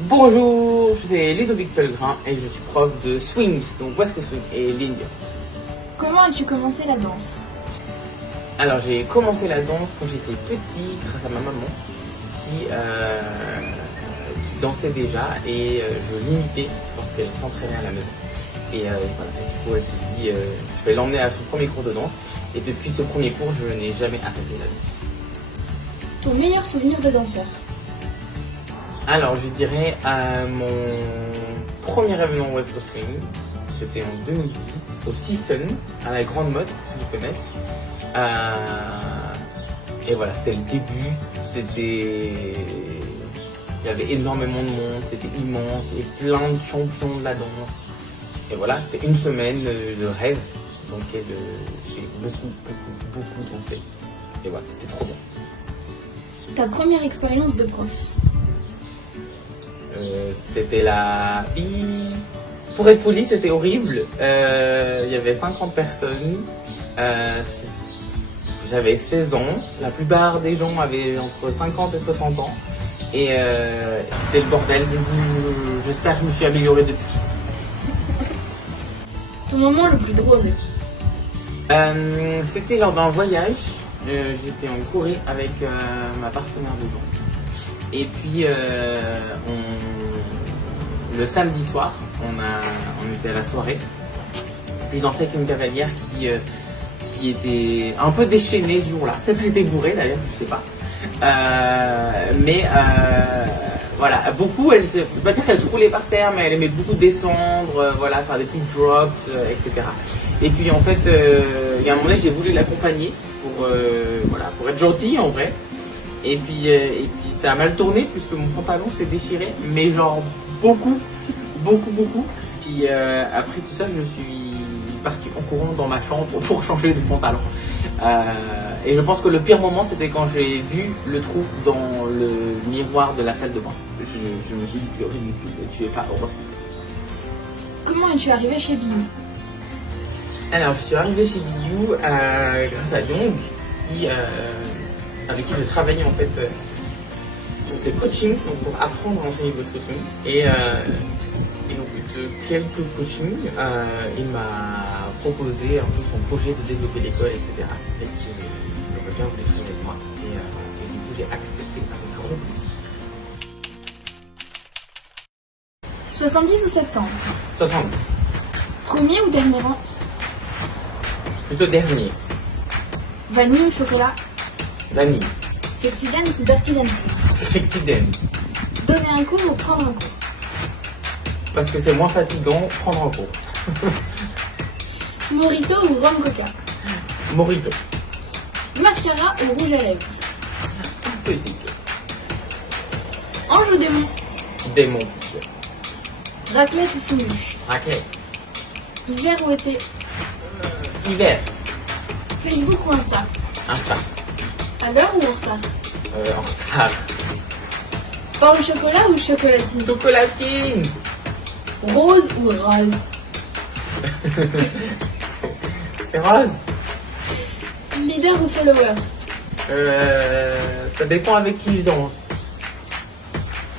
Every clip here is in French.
Bonjour, c'est Ludovic Pellegrin et je suis prof de swing, donc West Coast Swing et l'Indien. Comment as-tu commencé la danse? Alors j'ai commencé la danse quand j'étais petit grâce à ma maman qui dansait déjà et je l'imitais lorsqu'elle s'entraînait à la maison. Et voilà, du coup elle s'est dit je vais l'emmener à son premier cours de danse et depuis ce premier cours je n'ai jamais arrêté la danse. Ton meilleur souvenir de danseur? Alors je dirais mon premier événement West Coast Swing, c'était en 2010 au Season, à la Grande Motte, si vous connaissez. Et voilà, c'était le début, il y avait énormément de monde, c'était immense, et plein de champions de la danse. Et voilà, c'était une semaine de rêve dans lequel j'ai beaucoup dansé. Et voilà, c'était trop bien. Ta première expérience de prof? C'était pour être poli, c'était horrible. Il y avait 50 personnes. J'avais 16 ans. La plupart des gens avaient entre 50 et 60 ans. Et c'était le bordel. J'espère que je me suis amélioré depuis. Ton moment le plus drôle? C'était lors d'un voyage. J'étais en Corée avec ma partenaire de danse. Et puis le samedi soir, on était à la soirée. Puis j'en sais qu'une cavalière qui était un peu déchaînée ce jour-là. Peut-être elle était bourrée d'ailleurs, je sais pas. Voilà, beaucoup, je ne peux pas dire qu'elle se roulait par terre, mais elle aimait beaucoup descendre, voilà, faire des petits drops, etc. Et puis en fait, il y a un moment donné, j'ai voulu l'accompagner pour être gentil en vrai. Et puis ça a mal tourné puisque mon pantalon s'est déchiré, mais genre beaucoup. Puis après tout ça, je suis parti en courant dans ma chambre pour changer de pantalon. Et je pense que le pire moment, c'était quand j'ai vu le trou dans le miroir de la salle de bain. Je me suis dit, tu es pas heureuse. Comment es-tu arrivé chez Biou? Alors, je suis arrivé chez Biou grâce à Young, avec qui je travaillais en fait de coaching donc pour apprendre à enseigner le West Coast Swing. Et au bout de quelques coachings, il m'a proposé un peu son projet de développer l'école, etc. Et qu'il aurait bien voulu travailler avec moi. Et du coup, j'ai accepté avec grand plaisir. 70 ou 70? 70. Premier ou dernier rang? Plutôt dernier. Vanille ou chocolat? Vanille. Sexy dance ou dirty dancing? Sexy dance. Donner un cours ou prendre un cours? Parce que c'est moins fatigant, prendre un cours. Mojito ou rhum coca? Mojito. Mascara ou rouge à lèvres? Petit. Ange ou démon? Démon. Raclette ou fumée? Raclette. Hiver ou été? Hiver. Facebook ou Insta? Insta. À l'heure ou en retard? En retard. Pain au chocolat ou chocolatine? Chocolatine. Rose ou rose? C'est rose. Leader ou follower? Ça dépend avec qui je danse.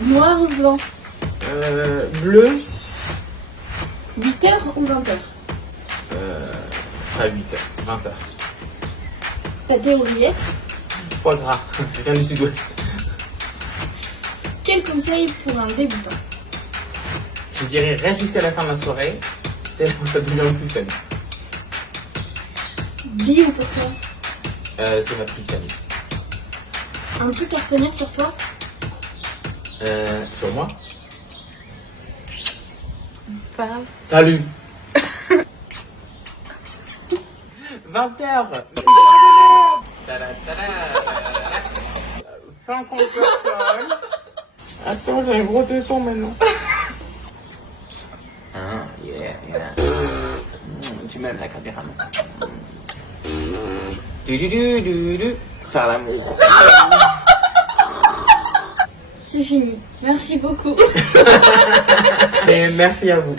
Noir ou blanc? Bleu. 8h ou 20h? Pas 8h, 20h. Pâté ou rillettes? Foie gras, je viens du sud-ouest. Quel conseil pour un débutant? Je dirais reste jusqu'à la fin de la soirée, c'est là où ça devient le plus fun. Bi ou pour toi? C'est ma plus fun. Un truc à retenir sur toi? Sur moi? Pas grave. Salut. 20h. Fin contrôle. Attends, j'ai un gros téton maintenant. Ah, yeah. Tu m'aimes la caméra, non? Faire l'amour. C'est fini. Merci beaucoup. Et merci à vous.